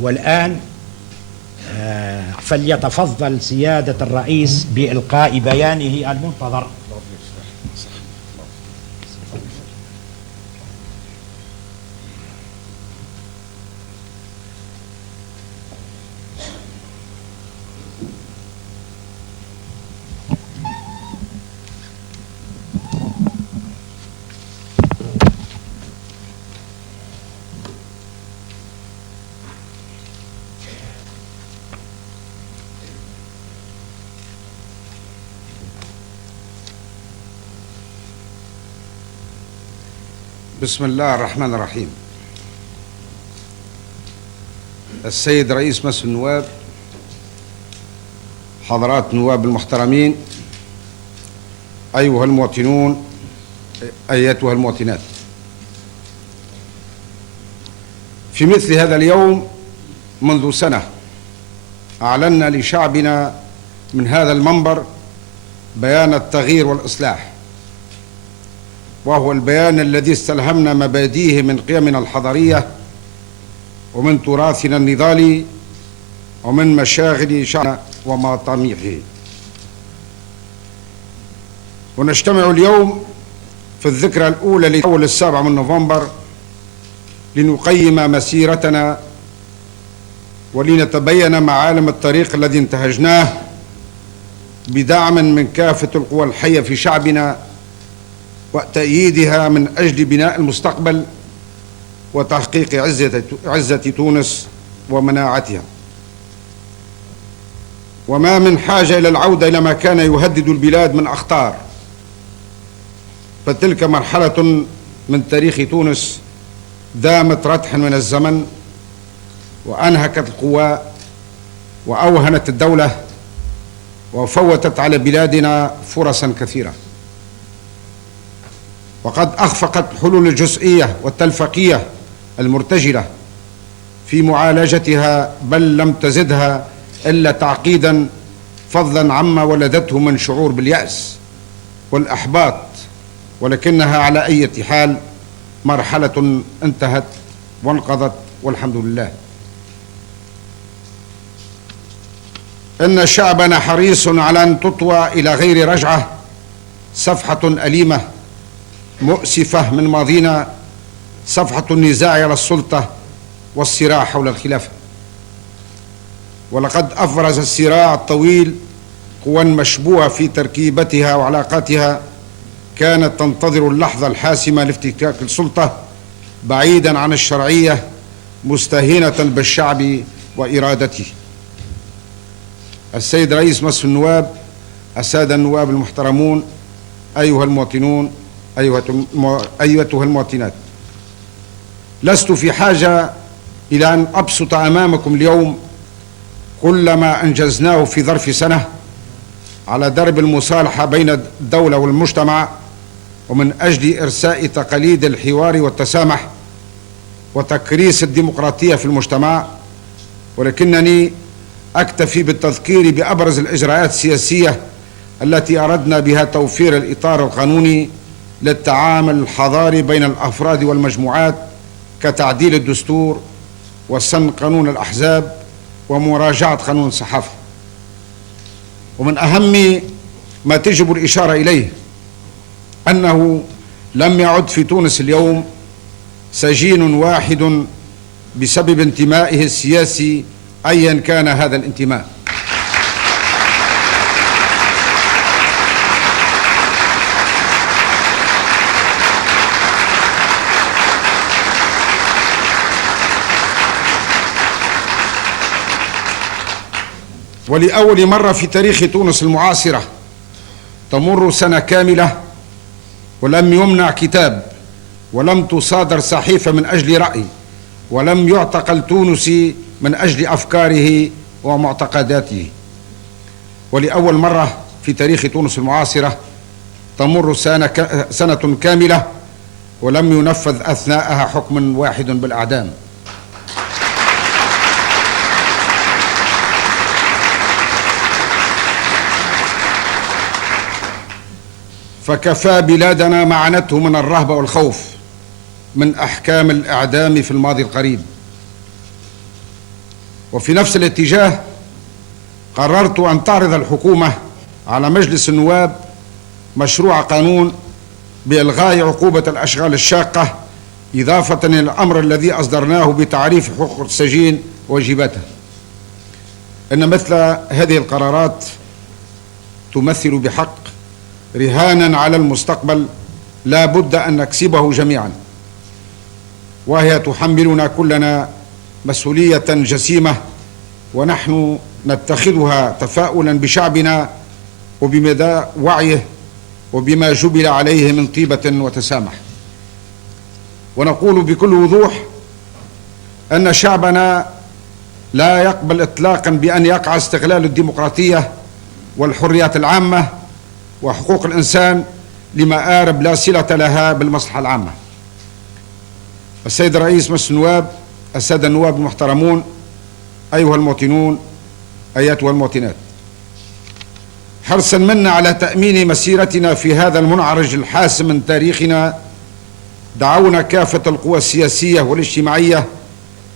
والآن فليتفضل سيادة الرئيس بإلقاء بيانه المنتظر. بسم الله الرحمن الرحيم. السيد رئيس مجلس النواب، حضرات النواب المحترمين، أيها المواطنون، أيتها المواطنات، في مثل هذا اليوم منذ سنة أعلنا لشعبنا من هذا المنبر بيان التغيير والإصلاح، وهو البيان الذي استلهمنا مبادئه من قيمنا الحضارية ومن تراثنا النضالي ومن مشاغل شعبنا ومطامعه. ونجتمع اليوم في الذكرى الأولى لأول 7 نوفمبر لنقيم مسيرتنا ولنتبين معالم الطريق الذي انتهجناه بدعم من كافة القوى الحية في شعبنا وتأييدها من أجل بناء المستقبل وتحقيق عزة تونس ومناعتها. وما من حاجة إلى العودة إلى ما كان يهدد البلاد من أخطار، فتلك مرحلة من تاريخ تونس دامت ردحا من الزمن وأنهكت القوى وأوهنت الدولة وفوتت على بلادنا فرصا كثيرة، وقد أخفقت حلول الجزئية والتلفيقية المرتجلة في معالجتها، بل لم تزدها إلا تعقيدا، فضلا عما ولدته من شعور باليأس والإحباط، ولكنها على أي حال مرحلة انتهت وانقضت والحمد لله. إن شعبنا حريص على أن تطوى إلى غير رجعة صفحة أليمة مؤسفة من ماضينا، صفحة النزاع على السلطة والصراع حول الخلافة. ولقد أفرز الصراع الطويل قوى مشبوهة في تركيبتها وعلاقاتها كانت تنتظر اللحظة الحاسمة لافتكاك السلطة بعيدا عن الشرعية، مستهينة بالشعب وإرادته. السيد رئيس مجلس النواب، السادة النواب المحترمون، أيها المواطنون، أيتها المواطنات، لست في حاجة إلى أن أبسط أمامكم اليوم كل ما أنجزناه في ظرف سنة على درب المصالحة بين الدولة والمجتمع، ومن أجل إرساء تقاليد الحوار والتسامح وتكريس الديمقراطية في المجتمع، ولكنني أكتفي بالتذكير بأبرز الإجراءات السياسية التي أردنا بها توفير الإطار القانوني للتعامل الحضاري بين الأفراد والمجموعات، كتعديل الدستور وسن قانون الأحزاب ومراجعة قانون الصحافة. ومن أهم ما تجب الإشارة إليه أنه لم يعد في تونس اليوم سجين واحد بسبب انتمائه السياسي أيا كان هذا الانتماء، ولأول مرة في تاريخ تونس المعاصرة تمر سنة كاملة ولم يمنع كتاب ولم تصادر صحيفة من أجل رأي ولم يعتقل تونسي من أجل أفكاره ومعتقداته. ولأول مرة في تاريخ تونس المعاصرة تمر سنة كاملة ولم ينفذ أثناءها حكم واحد بالإعدام. فكفى بلادنا ما عانته من الرهبة والخوف من أحكام الإعدام في الماضي القريب، وفي نفس الاتجاه قررت أن تعرض الحكومة على مجلس النواب مشروع قانون بإلغاء عقوبة الأشغال الشاقة، إضافة إلى الأمر الذي أصدرناه بتعريف حقوق السجين وواجباته. إن مثل هذه القرارات تمثل بحق رهانا على المستقبل لا بد أن نكسبه جميعا، وهي تحملنا كلنا مسؤولية جسيمة، ونحن نتخذها تفاؤلا بشعبنا وبمدى وعيه وبما جبل عليه من طيبة وتسامح. ونقول بكل وضوح أن شعبنا لا يقبل إطلاقا بأن يقع استغلال الديمقراطية والحريات العامة وحقوق الإنسان لمآرب لا صلة لها بالمصلحة العامة. السيد الرئيس مجلس النواب، السادة النواب المحترمون، أيها المواطنون، أيتها المواطنات، حرصا منا على تأمين مسيرتنا في هذا المنعرج الحاسم من تاريخنا، دعونا كافة القوى السياسية والاجتماعية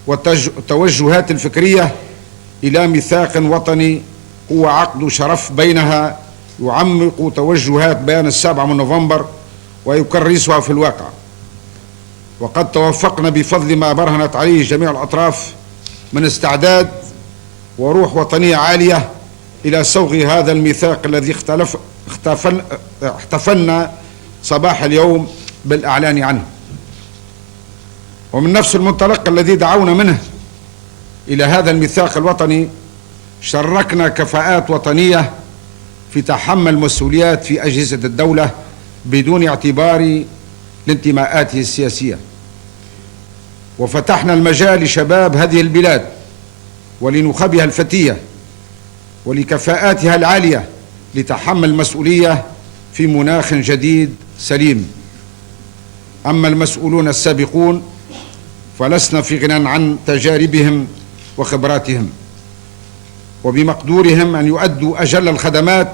والتوجهات الفكرية إلى ميثاق وطني هو عقد شرف بينها يعمق توجهات بيان 7 نوفمبر ويكرسها في الواقع. وقد توفقنا بفضل ما برهنت عليه جميع الأطراف من استعداد وروح وطنية عالية إلى صوغ هذا الميثاق الذي احتفلنا صباح اليوم بالإعلان عنه. ومن نفس المنطلق الذي دعونا منه إلى هذا الميثاق الوطني شركنا كفاءات وطنية في تحمل مسؤوليات في أجهزة الدولة بدون اعتبار لانتماءاته السياسية، وفتحنا المجال لشباب هذه البلاد ولنخبها الفتية ولكفاءاتها العالية لتحمل المسؤولية في مناخ جديد سليم. أما المسؤولون السابقون فلسنا في غنى عن تجاربهم وخبراتهم، وبمقدورهم أن يؤدوا أجل الخدمات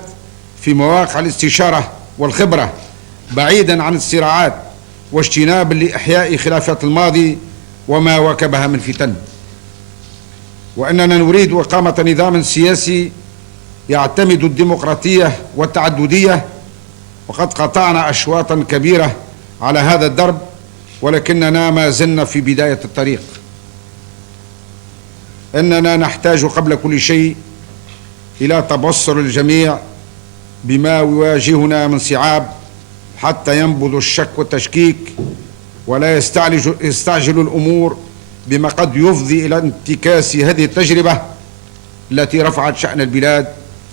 في مواقع الاستشارة والخبرة بعيدا عن الصراعات واجتنابا لإحياء خلافات الماضي وما واكبها من فتن. وأننا نريد إقامة نظام سياسي يعتمد الديمقراطية والتعددية، وقد قطعنا أشواطا كبيرة على هذا الدرب، ولكننا ما زلنا في بداية الطريق. إننا نحتاج قبل كل شيء إلى تبصر الجميع بما يواجهنا من صعاب حتى ينبذ الشك والتشكيك ولا يستعجل الأمور بما قد يفضي إلى انتكاس هذه التجربة التي رفعت شأن البلاد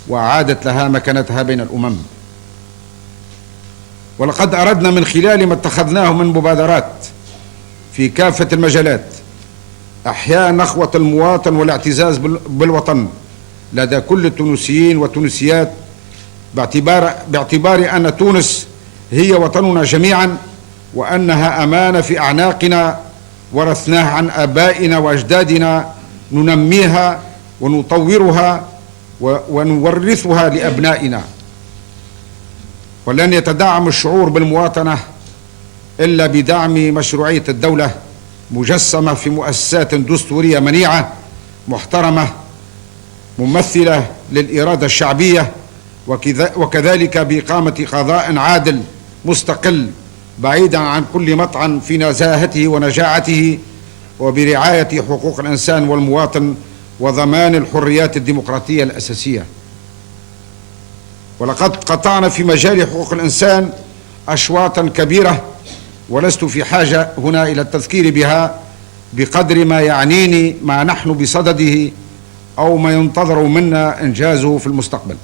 وأعادت لها مكانتها بين الأمم. ولقد أردنا من خلال ما اتخذناه من مبادرات في كافة المجالات أحياء نخوة المواطن والاعتزاز بالوطن لدى كل التونسيين والتونسيات، باعتبار أن تونس هي وطننا جميعا، وأنها أمانة في أعناقنا ورثناها عن آبائنا وأجدادنا، ننميها ونطورها ونورثها لأبنائنا. ولن يتدعم الشعور بالمواطنة إلا بدعم مشروعية الدولة مجسمة في مؤسسات دستورية منيعة محترمة ممثلة للإرادة الشعبية، وكذلك بإقامة قضاء عادل مستقل بعيدا عن كل مطعن في نزاهته ونجاعته، وبرعاية حقوق الإنسان والمواطن وضمان الحريات الديمقراطية الأساسية. ولقد قطعنا في مجال حقوق الإنسان أشواطا كبيرة، ولست في حاجة هنا إلى التذكير بها بقدر ما يعنيني ما نحن بصدده أو ما ينتظر منا إنجازه في المستقبل.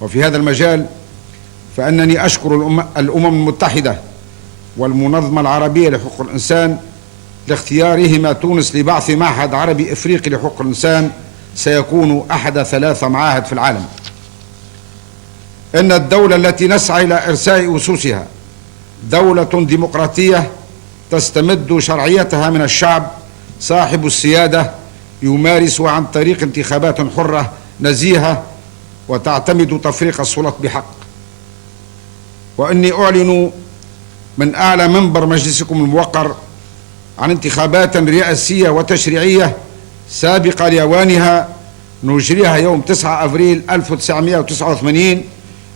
وفي هذا المجال فأنني أشكر الأمم المتحدة والمنظمة العربية لحقوق الإنسان لاختيارهما تونس لبعث معهد عربي إفريقي لحقوق الإنسان سيكون أحد 3 معاهد في العالم. إن الدولة التي نسعى إلى إرساء أسسها دولة ديمقراطية تستمد شرعيتها من الشعب صاحب السيادة، يمارس عن طريق انتخابات حرة نزيهة وتعتمد تفريق السلطات بحق. وإني أعلن من أعلى منبر مجلسكم الموقر عن انتخابات رئاسية وتشريعية سابقة لأوانها نجريها يوم 9 أبريل 1989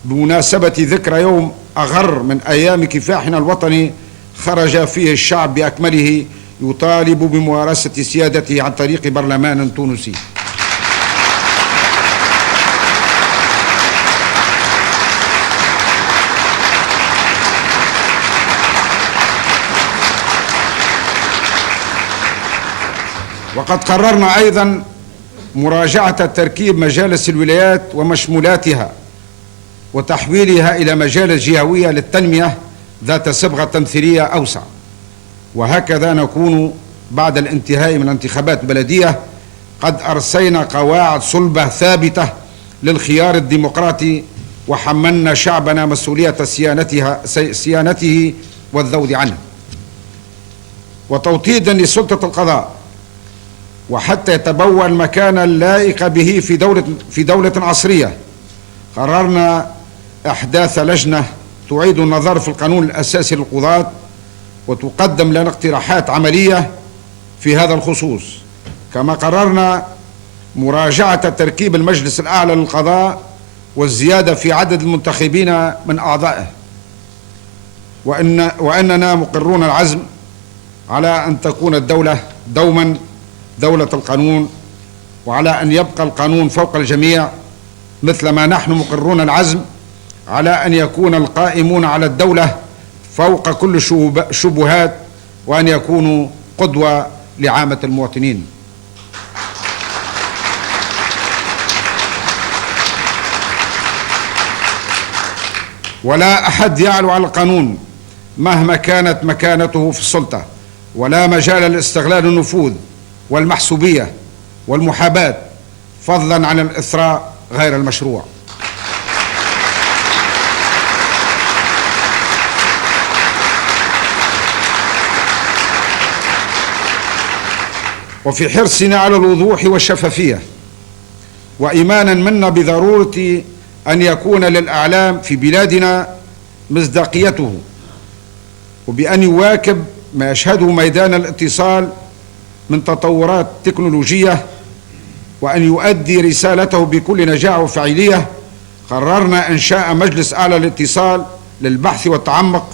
بمناسبة ذكرى يوم أغر من أيام كفاحنا الوطني خرج فيه الشعب بأكمله يطالب بممارسة سيادته عن طريق برلمان تونسي. وقد قررنا أيضا مراجعة تركيب مجالس الولايات ومشمولاتها وتحويلها إلى مجالس جهوية للتنمية ذات صبغة تمثيلية أوسع، وهكذا نكون بعد الانتهاء من الانتخابات البلدية قد أرسينا قواعد صلبة ثابتة للخيار الديمقراطي وحملنا شعبنا مسؤولية صيانته والذود عنه. وتوطيدا لسلطة القضاء وحتى يتبوى المكان اللائق به في دولة عصرية، قررنا إحداث لجنة تعيد النظر في القانون الأساسي للقضاة وتقدم لنا اقتراحات عملية في هذا الخصوص. كما قررنا مراجعة تركيب المجلس الأعلى للقضاء والزيادة في عدد المنتخبين من أعضائه، وأننا مقرون العزم على أن تكون الدولة دوما دولة القانون، وعلى أن يبقى القانون فوق الجميع، مثلما نحن مقرون العزم على أن يكون القائمون على الدولة فوق كل شبهات، وأن يكونوا قدوة لعامة المواطنين. ولا أحد يعلو على القانون مهما كانت مكانته في السلطة، ولا مجال لاستغلال النفوذ والمحسوبية والمحاباة فضلا عن الإثراء غير المشروع. وفي حرصنا على الوضوح والشفافية وإيمانا منا بضرورة أن يكون للإعلام في بلادنا مصداقيته، وبأن يواكب ما يشهده ميدان الاتصال من تطورات تكنولوجية، وأن يؤدي رسالته بكل نجاح وفعالية، قررنا إنشاء مجلس أعلى للاتصال للبحث والتعمق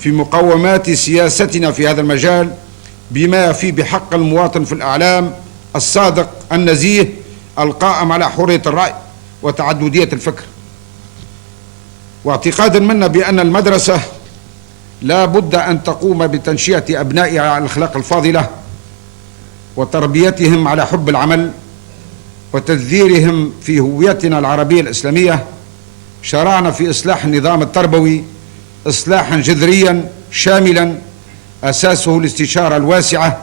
في مقومات سياستنا في هذا المجال، بما يفي بحق المواطن في الإعلام الصادق النزيه القائم على حرية الرأي وتعددية الفكر. واعتقادا منا بأن المدرسة لا بد أن تقوم بتنشئة أبنائها على الأخلاق الفاضلة وتربيتهم على حب العمل وتذييرهم في هويتنا العربية الإسلامية، شرعنا في إصلاح النظام التربوي إصلاحا جذريا شاملا أساسه الاستشارة الواسعة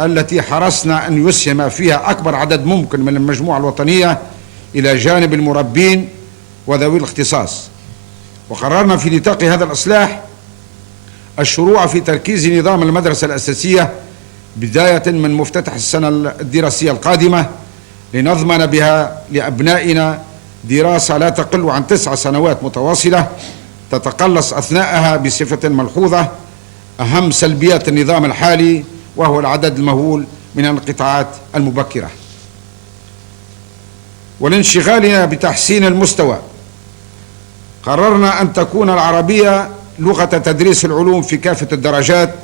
التي حرصنا أن يسهم فيها أكبر عدد ممكن من المجموعة الوطنية إلى جانب المربين وذوي الاختصاص. وقررنا في نطاق هذا الإصلاح الشروع في تركيز نظام المدرسة الأساسية بداية من مفتتح السنة الدراسية القادمة، لنضمن بها لأبنائنا دراسة لا تقل عن 9 سنوات متواصلة تتقلص أثناءها بصفة ملحوظة أهم سلبيات النظام الحالي، وهو العدد المهول من الانقطاعات المبكرة. ولانشغالنا بتحسين المستوى قررنا أن تكون العربية لغة تدريس العلوم في كافة الدرجات،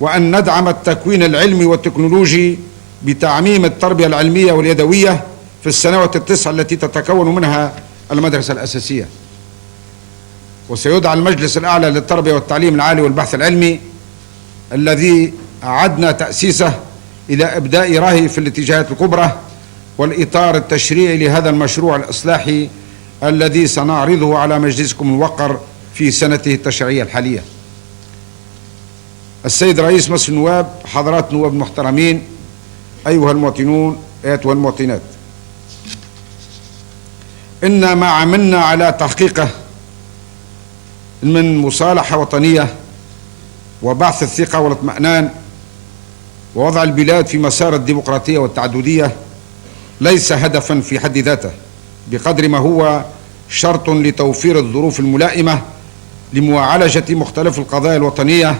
وأن ندعم التكوين العلمي والتكنولوجي بتعميم التربية العلمية واليدوية في السنوات ال9 التي تتكون منها المدرسة الأساسية. وسيدعى المجلس الأعلى للتربية والتعليم العالي والبحث العلمي الذي أعدنا تأسيسه إلى إبداء رأيه في الاتجاهات الكبرى والإطار التشريعي لهذا المشروع الإصلاحي الذي سنعرضه على مجلسكم الموقر في سنته التشريعية الحالية. السيد رئيس مجلس النواب، حضرات النواب المحترمين، أيها المواطنون أيتها المواطنات، إن ما عملنا على تحقيقه من مصالحة وطنية وبعث الثقة والاطمئنان ووضع البلاد في مسار الديمقراطية والتعددية ليس هدفا في حد ذاته، بقدر ما هو شرط لتوفير الظروف الملائمة لمعالجة مختلف القضايا الوطنية،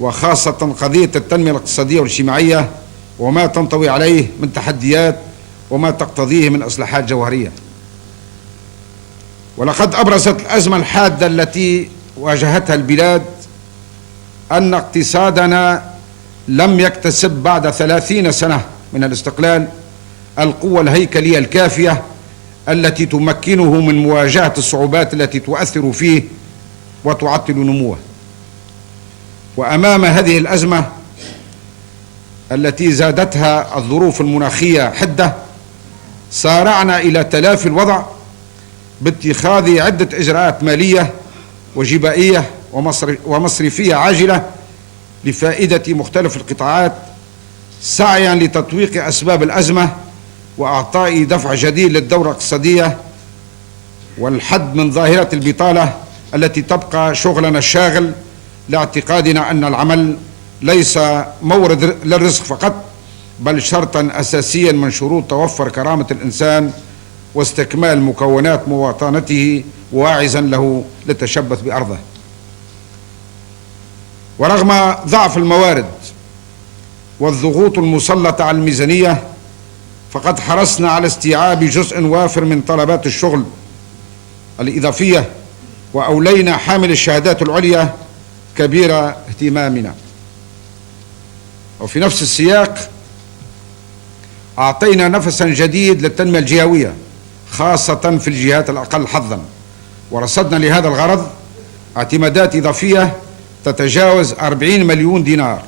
وخاصة قضية التنمية الاقتصادية والاجتماعية وما تنطوي عليه من تحديات وما تقتضيه من إصلاحات جوهرية. ولقد أبرزت الأزمة الحادة التي واجهتها البلاد أن اقتصادنا لم يكتسب بعد 30 سنة من الاستقلال القوة الهيكلية الكافية التي تمكنه من مواجهة الصعوبات التي تؤثر فيه وتعطل نموه. وأمام هذه الأزمة التي زادتها الظروف المناخية حدة، سارعنا إلى تلافي الوضع باتخاذ عدة إجراءات مالية وجبائية ومصرفية عاجلة لفائدة مختلف القطاعات، سعيا لتطويق أسباب الأزمة وإعطاء دفع جديد للدورة الاقتصادية والحد من ظاهرة البطالة التي تبقى شغلنا الشاغل، لاعتقادنا أن العمل ليس مورد للرزق فقط، بل شرطا أساسيا من شروط توفر كرامة الإنسان واستكمال مكونات مواطنته، واعزا له للتشبث بأرضه. ورغم ضعف الموارد والضغوط المسلطة على الميزانية، فقد حرصنا على استيعاب جزء وافر من طلبات الشغل الإضافية، وأولينا حامل الشهادات العليا كبير اهتمامنا. وفي نفس السياق أعطينا نفسا جديد للتنمية الجهوية خاصة في الجهات الأقل حظا، ورصدنا لهذا الغرض اعتمادات إضافية تتجاوز 40 مليون دينار،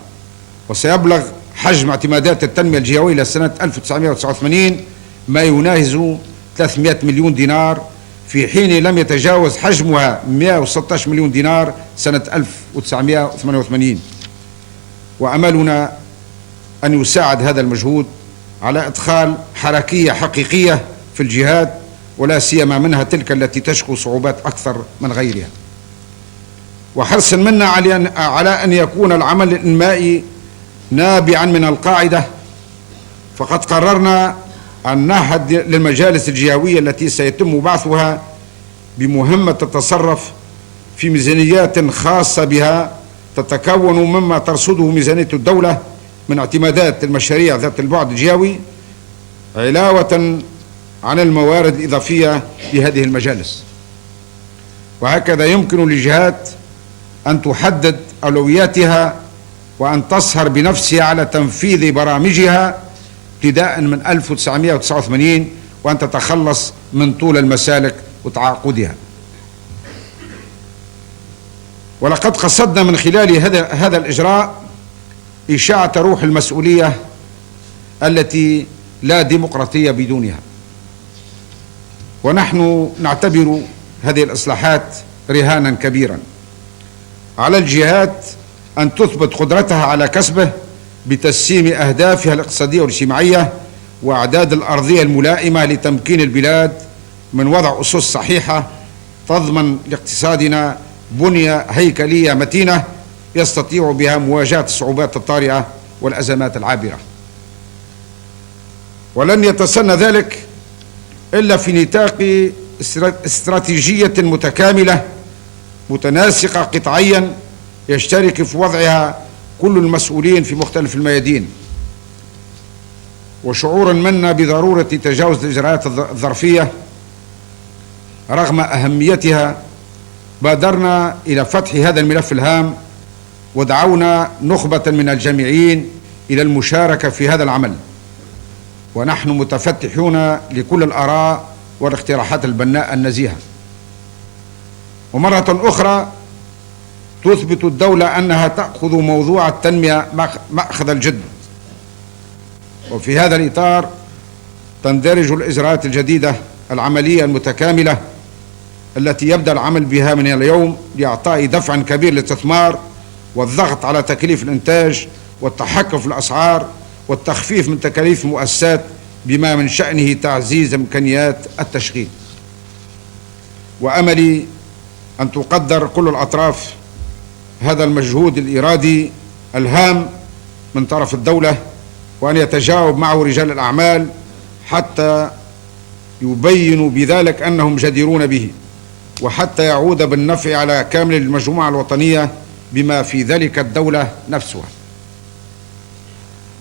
وسيبلغ حجم اعتمادات التنمية الجهوية لسنة 1989 ما يناهز 300 مليون دينار، في حين لم يتجاوز حجمها 116 مليون دينار سنة 1988. وأملنا أن يساعد هذا المجهود على إدخال حركية حقيقية في الجهات، ولا سيما منها تلك التي تشكو صعوبات أكثر من غيرها. وحرص منا على أن يكون العمل الإنمائي نابعا من القاعدة، فقد قررنا أن نعهد للمجالس الجهوية التي سيتم بعثها بمهمة التصرف في ميزانيات خاصة بها تتكون مما ترصده ميزانية الدولة من اعتمادات المشاريع ذات البعد الجهوي، علاوة عن الموارد الإضافية لهذه المجالس. وهكذا يمكن للجهات أن تحدد أولوياتها وأن تسهر بنفسها على تنفيذ برامجها ابتداء من 1989، وأن تتخلص من طول المسالك وتعاقدها. ولقد قصدنا من خلال هذا الإجراء إشاعة روح المسؤولية التي لا ديمقراطية بدونها. ونحن نعتبر هذه الإصلاحات رهانا كبيرا على الجهات أن تثبت قدرتها على كسبه بتسييم أهدافها الاقتصادية والاجتماعية وأعداد الأرضية الملائمة لتمكين البلاد من وضع أسس صحيحة تضمن لاقتصادنا بنية هيكلية متينة يستطيع بها مواجهة الصعوبات الطارئة والأزمات العابرة. ولن يتسنى ذلك إلا في نطاق استراتيجية متكاملة متناسقة قطعيا يشترك في وضعها كل المسؤولين في مختلف الميادين. وشعورا منا بضرورة تجاوز الإجراءات الظرفية رغم أهميتها، بادرنا إلى فتح هذا الملف الهام، ودعونا نخبة من الجامعين إلى المشاركة في هذا العمل، ونحن متفتحون لكل الآراء والاقتراحات البناءة النزيهة. ومرة أخرى تثبت الدولة أنها تأخذ موضوع التنمية مأخذ الجد، وفي هذا الإطار تندرج الإجراءات الجديدة العملية المتكاملة التي يبدأ العمل بها من اليوم لإعطاء دفع كبير للاستثمار والضغط على تكاليف الإنتاج والتحكم في الأسعار والتخفيف من تكاليف المؤسسات بما من شأنه تعزيز إمكانيات التشغيل. وأملي أن تقدر كل الأطراف هذا المجهود الإرادي الهام من طرف الدولة، وأن يتجاوب معه رجال الأعمال حتى يبينوا بذلك أنهم جديرون به، وحتى يعود بالنفع على كامل المجموعة الوطنية بما في ذلك الدولة نفسها.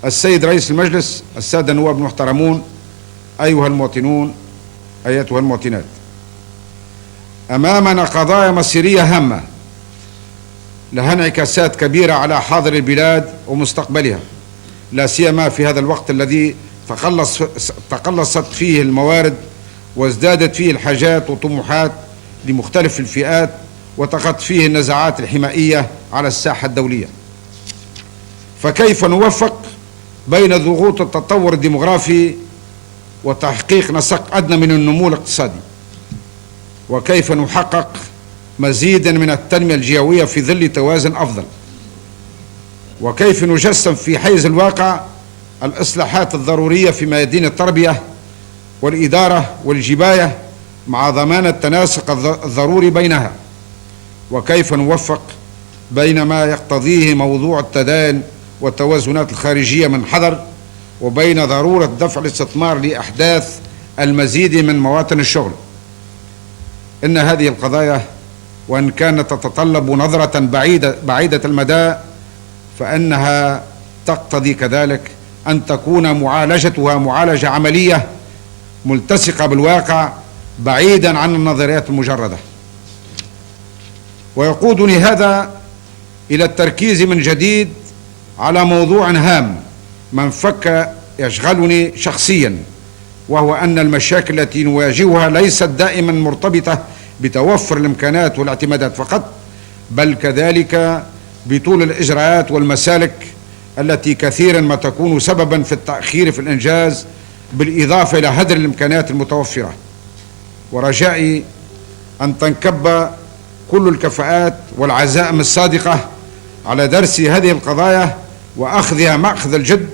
السيد رئيس المجلس، السادة النواب المحترمون، أيها المواطنون، أيتها المواطنات، أمامنا قضايا مصيرية هامة لها انعكاسات كبيرة على حاضر البلاد ومستقبلها، لا سيما في هذا الوقت الذي تقلصت فيه الموارد وازدادت فيه الحاجات والطموحات لمختلف الفئات، وطغت فيه النزاعات الحمائية على الساحة الدولية. فكيف نوفق بين ضغوط التطور الديمغرافي وتحقيق نسق أدنى من النمو الاقتصادي؟ وكيف نحقق مزيدا من التنمية الجيوية في ظل توازن أفضل؟ وكيف نجسم في حيز الواقع الإصلاحات الضرورية في ميادين التربية والإدارة والجباية مع ضمان التناسق الضروري بينها؟ وكيف نوفق بين ما يقتضيه موضوع التدين والتوازنات الخارجية من حذر وبين ضرورة دفع الاستثمار لإحداث المزيد من مواطن الشغل؟ إن هذه القضايا وإن كانت تتطلب نظرة بعيدة المدى، فإنها تقتضي كذلك أن تكون معالجتها معالجة عملية ملتصقة بالواقع بعيدا عن النظريات المجردة. ويقودني هذا إلى التركيز من جديد على موضوع هام منفك يشغلني شخصيا، وهو أن المشاكل التي نواجهها ليست دائما مرتبطة بتوفر الإمكانات والاعتمادات فقط، بل كذلك بطول الإجراءات والمسالك التي كثيرا ما تكون سببا في التأخير في الإنجاز، بالإضافة إلى هدر الإمكانات المتوفرة. ورجائي أن تنكب كل الكفاءات والعزائم الصادقة على درس هذه القضايا وأخذها مأخذ الجد،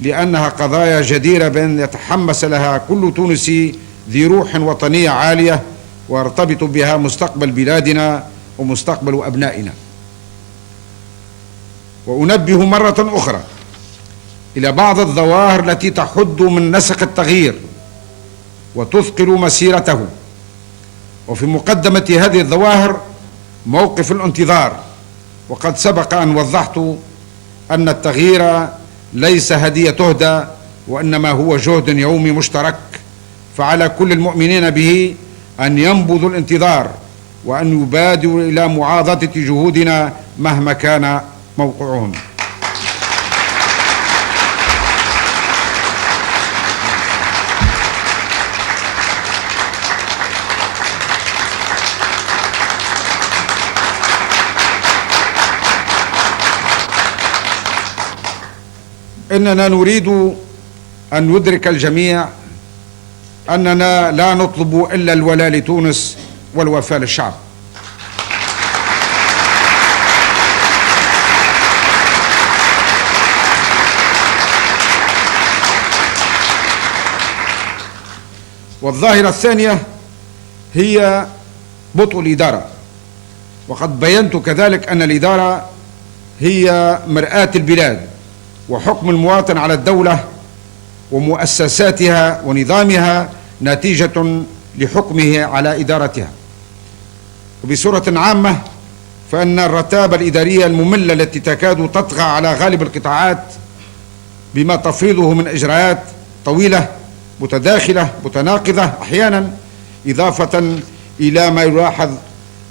لأنها قضايا جديرة بأن يتحمس لها كل تونسي ذي روح وطنية عالية، ويرتبط بها مستقبل بلادنا ومستقبل أبنائنا. وأنبه مرة أخرى إلى بعض الظواهر التي تحد من نسق التغيير وتثقل مسيرته. وفي مقدمة هذه الظواهر موقف الانتظار، وقد سبق أن وضحت أن التغيير ليس هدية تهدى، وإنما هو جهد يومي مشترك، فعلى كل المؤمنين به أن ينبذوا الانتظار وأن يبادروا إلى معاضدة جهودنا مهما كان موقعهم. إننا نريد أن يدرك الجميع أننا لا نطلب إلا الولاء لتونس والوفاء للشعب. والظاهرة الثانية هي بطء الإدارة، وقد بينت كذلك أن الإدارة هي مرآة البلاد، وحكم المواطن على الدولة ومؤسساتها ونظامها نتيجة لحكمه على إدارتها. وبصورة عامة فإن الرتابة الإدارية المملة التي تكاد تطغى على غالب القطاعات بما تفرضه من إجراءات طويلة متداخلة متناقضة أحيانا، إضافة إلى ما يلاحظ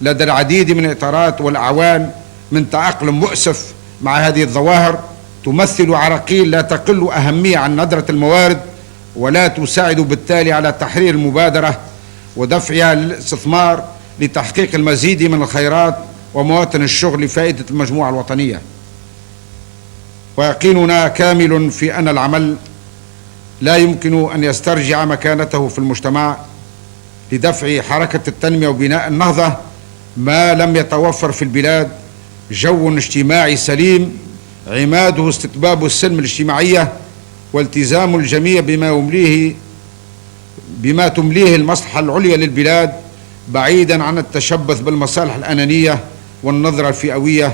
لدى العديد من الإطارات والأعوان من تأقلم مؤسف مع هذه الظواهر، تمثل عراقيل لا تقل أهمية عن ندرة الموارد، ولا تساعد بالتالي على تحرير المبادرة ودفعها للاستثمار لتحقيق المزيد من الخيرات ومواطن الشغل لفائدة المجموعة الوطنية. ويقيننا كامل في أن العمل لا يمكن أن يسترجع مكانته في المجتمع لدفع حركة التنمية وبناء النهضة ما لم يتوفر في البلاد جو اجتماعي سليم عماده استتباب السلم الاجتماعية والتزام الجميع بما تمليه المصلحة العليا للبلاد، بعيدا عن التشبث بالمصالح الأنانية والنظرة الفئوية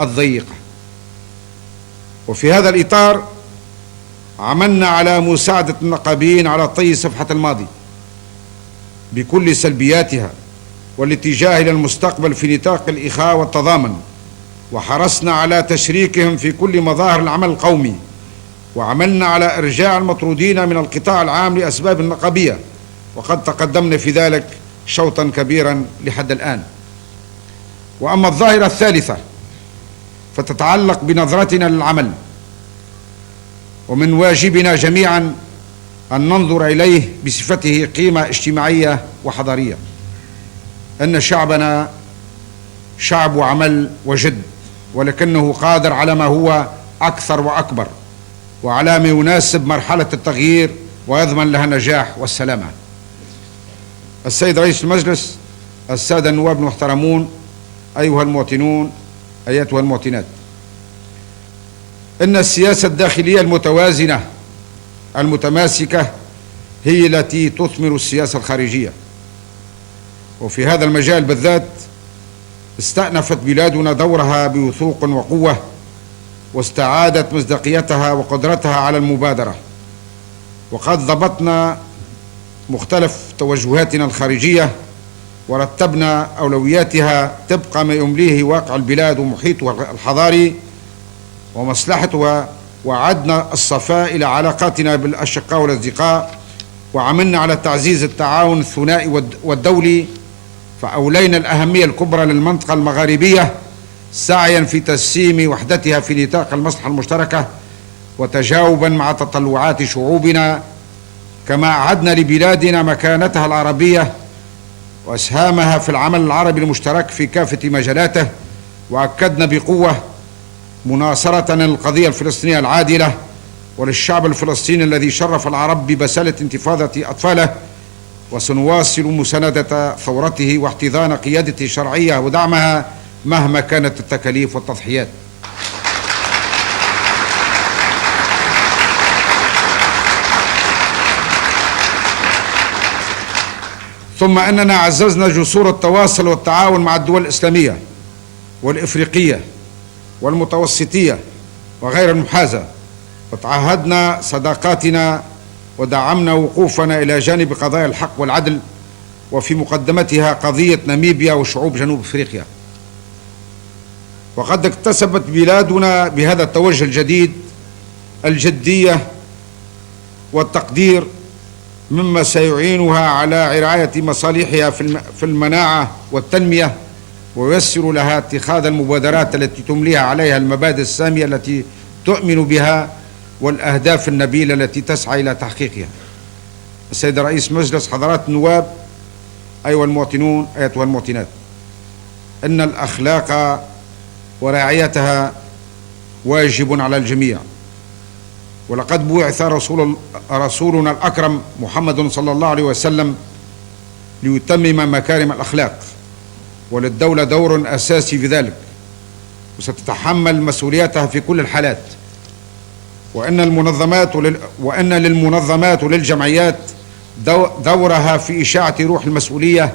الضيقة. وفي هذا الإطار عملنا على مساعدة النقابين على طي صفحة الماضي بكل سلبياتها والاتجاه إلى المستقبل في نطاق الإخاء والتضامن، وحرصنا على تشريكهم في كل مظاهر العمل القومي وعملنا على إرجاع المطرودين من القطاع العام لأسباب نقابية، وقد تقدمنا في ذلك شوطا كبيرا لحد الآن. وأما الظاهرة الثالثة فتتعلق بنظرتنا للعمل، ومن واجبنا جميعا أن ننظر إليه بصفته قيمة اجتماعية وحضارية. أن شعبنا شعب عمل وجد، ولكنه قادر على ما هو أكثر وأكبر، وعلى ما يناسب مرحلة التغيير ويضمن لها النجاح والسلامة. السيد رئيس المجلس، السادة النواب المحترمون، أيها المواطنون، أيتها المواطنات، إن السياسة الداخلية المتوازنة المتماسكة هي التي تثمر السياسة الخارجية. وفي هذا المجال بالذات استأنفت بلادنا دورها بوثوق وقوة، واستعادت مصداقيتها وقدرتها على المبادرة، وقد ضبطنا مختلف توجهاتنا الخارجية ورتبنا أولوياتها طبق ما يمليه واقع البلاد ومحيطها الحضاري ومصلحتها، وعدنا الصفاء إلى علاقاتنا بالأشقاء والأصدقاء، وعملنا على تعزيز التعاون الثنائي والدولي، فأولينا الأهمية الكبرى للمنطقة المغاربية سعيا في تسييم وحدتها في نطاق المصلحة المشتركة وتجاوبا مع تطلعات شعوبنا، كما أعدنا لبلادنا مكانتها العربية وأسهامها في العمل العربي المشترك في كافة مجالاته، وأكدنا بقوة مناصرة للقضية الفلسطينية العادلة وللشعب الفلسطيني الذي شرف العرب ببسالة انتفاضة أطفاله، وسنواصل مساندة ثورته واحتضان قيادته الشرعية ودعمها مهما كانت التكاليف والتضحيات. ثم أننا عززنا جسور التواصل والتعاون مع الدول الإسلامية والإفريقية والمتوسطية وغير المحاذاة، وتعهدنا صداقاتنا ودعمنا وقوفنا إلى جانب قضايا الحق والعدل، وفي مقدمتها قضية ناميبيا وشعوب جنوب أفريقيا. وقد اكتسبت بلادنا بهذا التوجه الجديد الجدية والتقدير، مما سيعينها على رعاية مصالحها في المناعة والتنمية، وييسر لها اتخاذ المبادرات التي تمليها عليها المبادئ السامية التي تؤمن بها والأهداف النبيلة التي تسعى إلى تحقيقها. السيد رئيس مجلس، حضرات النواب، أيها المواطنون، أيتها المواطنات، إن الأخلاق ورعايتها واجب على الجميع، ولقد بعث رسولنا الأكرم محمد صلى الله عليه وسلم ليتمم مكارم الأخلاق، وللدولة دور أساسي في ذلك، وستتحمل مسؤوليتها في كل الحالات. وأن للمنظمات وللجمعيات دورها في إشاعة روح المسؤولية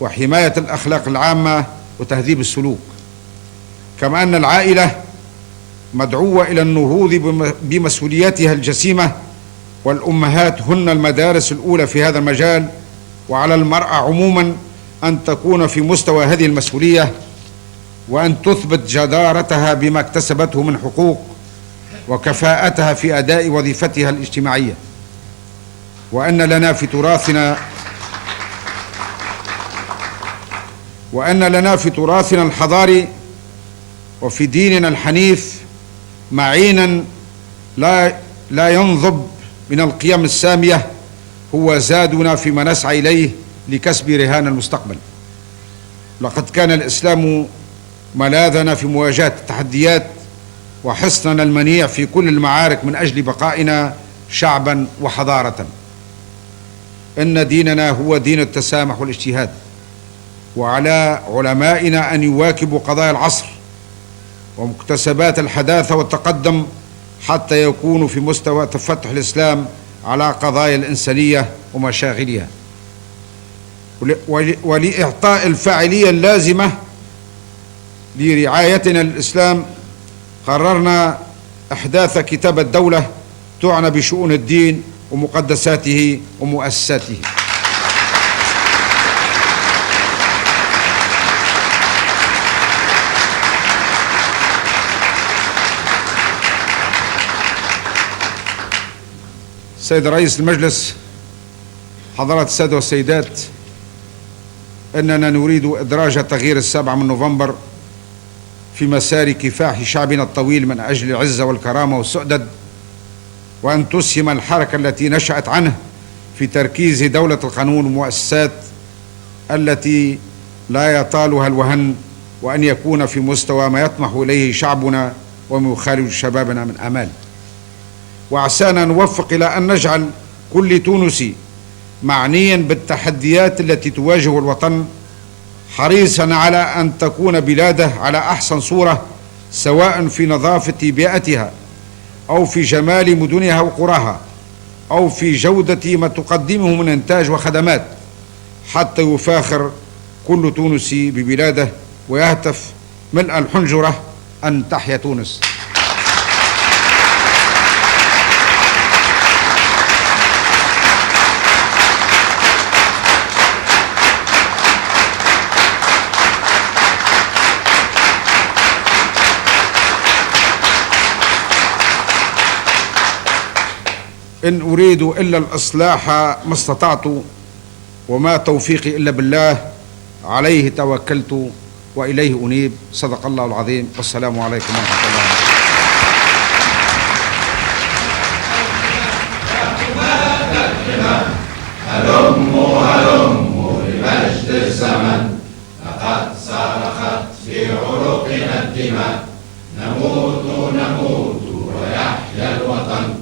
وحماية الأخلاق العامة وتهذيب السلوك، كما أن العائلة مدعوة إلى النهوض بمسؤولياتها الجسيمة، والأمهات هن المدارس الأولى في هذا المجال، وعلى المرأة عموما أن تكون في مستوى هذه المسؤولية، وأن تثبت جدارتها بما اكتسبته من حقوق وكفاءتها في أداء وظيفتها الاجتماعية. وأن لنا في تراثنا الحضاري وفي ديننا الحنيف معينا لا ينضب من القيم السامية، هو زادنا فيما نسعى إليه لكسب رهان المستقبل. لقد كان الإسلام ملاذنا في مواجهة التحديات وحصننا المنيع في كل المعارك من أجل بقائنا شعبا وحضارة. إن ديننا هو دين التسامح والاجتهاد، وعلى علمائنا أن يواكبوا قضايا العصر ومكتسبات الحداثة والتقدم حتى يكونوا في مستوى تفتح الإسلام على قضايا الإنسانية ومشاغلها. ولإعطاء الفاعلية اللازمة لرعايتنا للإسلام قررنا إحداث كتاب الدولة تعنى بشؤون الدين ومقدساته ومؤسساته. سيد رئيس المجلس، حضرات السادة والسيدات، إننا نريد إدراج تغيير 7 نوفمبر في مسار كفاح شعبنا الطويل من أجل العزة والكرامة والسؤدد، وأن تسهم الحركة التي نشأت عنه في تركيز دولة القانون والمؤسسات التي لا يطالها الوهن، وأن يكون في مستوى ما يطمح إليه شعبنا وما يخالج شبابنا من آمال. وعسانا نوفق إلى أن نجعل كل تونسي معنيا بالتحديات التي تواجه الوطن، حريصا على أن تكون بلاده على أحسن صورة، سواء في نظافة بيئتها أو في جمال مدنها وقراها أو في جودة ما تقدمه من إنتاج وخدمات، حتى يفاخر كل تونسي ببلاده ويهتف ملء الحنجرة أن تحيا تونس. إن أريد إلا الإصلاح ما استطعت، وما توفيقي إلا بالله، عليه توكلت وإليه أنيب. صدق الله العظيم، والسلام عليكم ورحمة الله وبركاته. هلموا هلموا لمجد الزمن، لقد صرخت في عروقنا الدماء، نموت نموت ويحيا الوطن،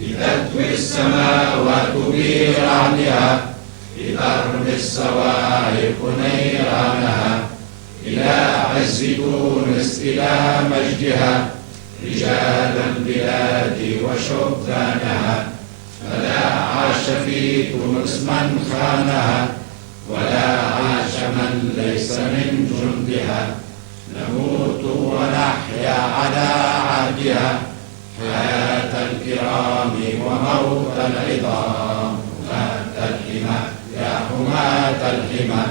لتدوي السماوات برعنها، لترمي الصواعق نيرانها، إلى عز تونس إلى مجدها، رجال البلاد وشبانها، فلا عاش في تونس من خانها، ولا عاش من ليس من جندها، نموت ونحيا على عهدها، حياة الكرام وموت العظام، حماة الحمى يا حماة الحمى،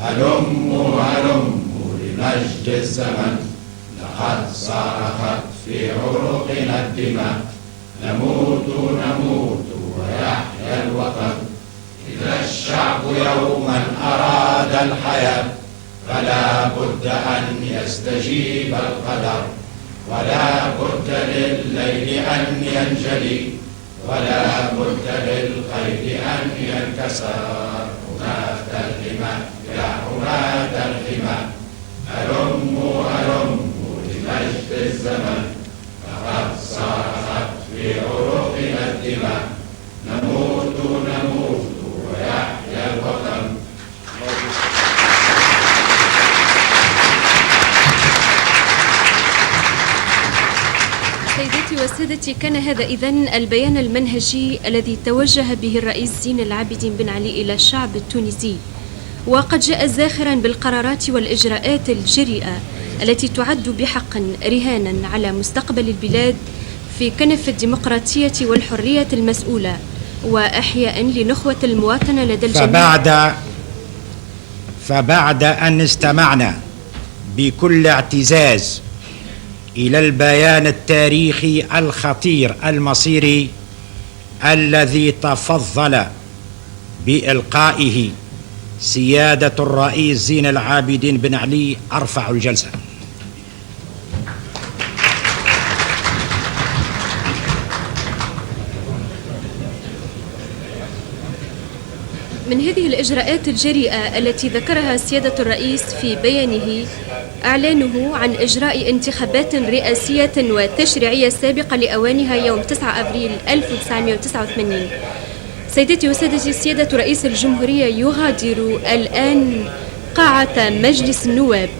هلموا هلموا لمجد الزمن، لقد صرخت في عروقنا الدماء، نموت نموت ويحيا الوطن، إذا الشعب يوما أراد الحياة، فلا بد أن يستجيب القدر، ولا بد لليل أن ينجلي، ولا بد للقيد أن ينكسر، حماة الحمى يا حماة الحمى، هلموا هلموا لمجد الزمن، لقد صرخت في عروقنا الدماء، نموت نموت ويحيا الوطن. سيداتي وسادتي، كان هذا إذن البيان المنهجي الذي توجه به الرئيس زين العابدين بن علي إلى الشعب التونسي، وقد جاء زاخرا بالقرارات والإجراءات الجريئة التي تعد بحق رهانا على مستقبل البلاد في كنف الديمقراطية والحرية المسؤولة، وإحياء لنخوة المواطنة لدى الجميع. فبعد أن استمعنا بكل اعتزاز إلى البيان التاريخي الخطير المصيري الذي تفضل بإلقائه سيادة الرئيس زين العابدين بن علي، أرفع الجلسة. من هذه الإجراءات الجريئة التي ذكرها سيادة الرئيس في بيانه إعلانه عن إجراء انتخابات رئاسية وتشريعية سابقة لأوانها يوم 9 أبريل 1989. سيداتي وسادتي، سيادة رئيس الجمهورية يغادر الآن قاعة مجلس النواب،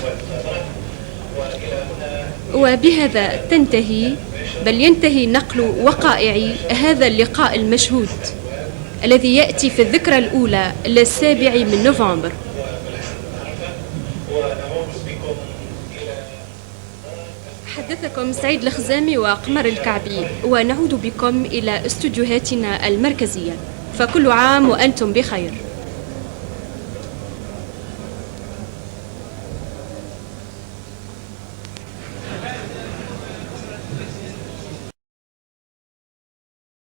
وبهذا تنتهي بل ينتهي نقل وقائع هذا اللقاء المشهود الذي يأتي في الذكرى الأولى للسابع من نوفمبر. حدثكم سعيد الخزامي وقمر الكعبي، ونعود بكم إلى استوديوهاتنا المركزية، فكل عام وأنتم بخير.